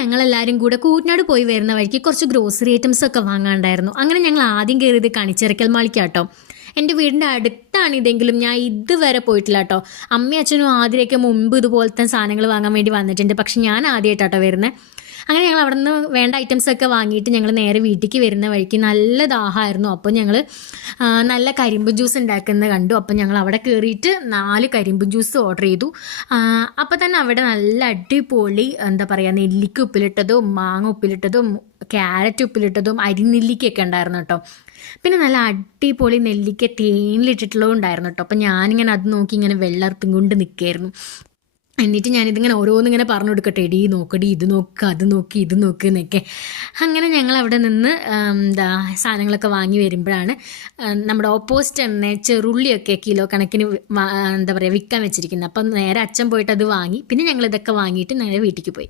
ഞങ്ങളെല്ലാവരും കൂടെ കൂറ്റനാട് പോയി വരുന്ന വഴിക്ക് കുറച്ച് ഗ്രോസറി ഐറ്റംസ് ഒക്കെ വാങ്ങാണ്ടായിരുന്നു. അങ്ങനെ ഞങ്ങൾ ആദ്യം കയറിയത് കണിച്ചിറക്കൽ മാളിക്കാട്ടോ. എൻ്റെ വീടിൻ്റെ അടുത്താണ് ഇതെങ്കിലും ഞാൻ ഇതുവരെ പോയിട്ടില്ല കേട്ടോ. അമ്മയും അച്ഛനും ആദ്യമൊക്കെ മുമ്പ് ഇതുപോലത്തെ സാധനങ്ങൾ വാങ്ങാൻ വേണ്ടി വന്നിട്ടുണ്ട്. പക്ഷെ ഞാൻ ആദ്യമായിട്ടാട്ടോ വരുന്നത്. അങ്ങനെ ഞങ്ങൾ അവിടെ നിന്ന് വേണ്ട ഐറ്റംസൊക്കെ വാങ്ങിയിട്ട് ഞങ്ങൾ നേരെ വീട്ടിലേക്ക് വരുന്ന വഴിക്ക് നല്ല ദാഹമായിരുന്നു. അപ്പോൾ ഞങ്ങൾ നല്ല കരിമ്പ് ജ്യൂസ് ഉണ്ടാക്കുന്നത് കണ്ടു. അപ്പോൾ ഞങ്ങൾ അവിടെ കയറിയിട്ട് 4 കരിമ്പ് ജ്യൂസ് ഓർഡർ ചെയ്തു. അപ്പോൾ തന്നെ അവിടെ നല്ല അടിപൊളി എന്താ പറയുക, നെല്ലിക്ക ഉപ്പിലിട്ടതും മാങ്ങ ഉപ്പിലിട്ടതും ക്യാരറ്റ് ഉപ്പിലിട്ടതും അരിനെല്ലിക്കൊക്കെ ഉണ്ടായിരുന്നു കേട്ടോ. പിന്നെ നല്ല അടിപൊളി നെല്ലിക്ക തേനിലിട്ടിട്ടുള്ളതും ഉണ്ടായിരുന്നു കേട്ടോ. അപ്പോൾ ഞാനിങ്ങനെ അത് നോക്കി ഇങ്ങനെ വെള്ളർത്തും കൊണ്ട് നിൽക്കുകയായിരുന്നു. എന്നിട്ട് ഞാനിതിങ്ങനെ ഓരോന്നിങ്ങനെ പറഞ്ഞു കൊടുക്കട്ടെ, എടി നോക്കടി, ഇത് നോക്ക്, അത് നോക്കി, ഇത് നോക്ക് എന്നൊക്കെ. അങ്ങനെ ഞങ്ങൾ അവിടെ നിന്ന് സാധനങ്ങളൊക്കെ വാങ്ങി വരുമ്പോഴാണ് നമ്മുടെ ഓപ്പോസിറ്റ് തന്നെ ചെറുള്ളിയൊക്കെ കിലോ കണക്കിന് എന്താ പറയുക വിൽക്കാൻ വെച്ചിരിക്കുന്നത്. അപ്പം നേരെ അച്ഛൻ പോയിട്ട് അത് വാങ്ങി. പിന്നെ ഞങ്ങൾ ഇതൊക്കെ വാങ്ങിയിട്ട് നേരെ വീട്ടിലേക്ക് പോയി.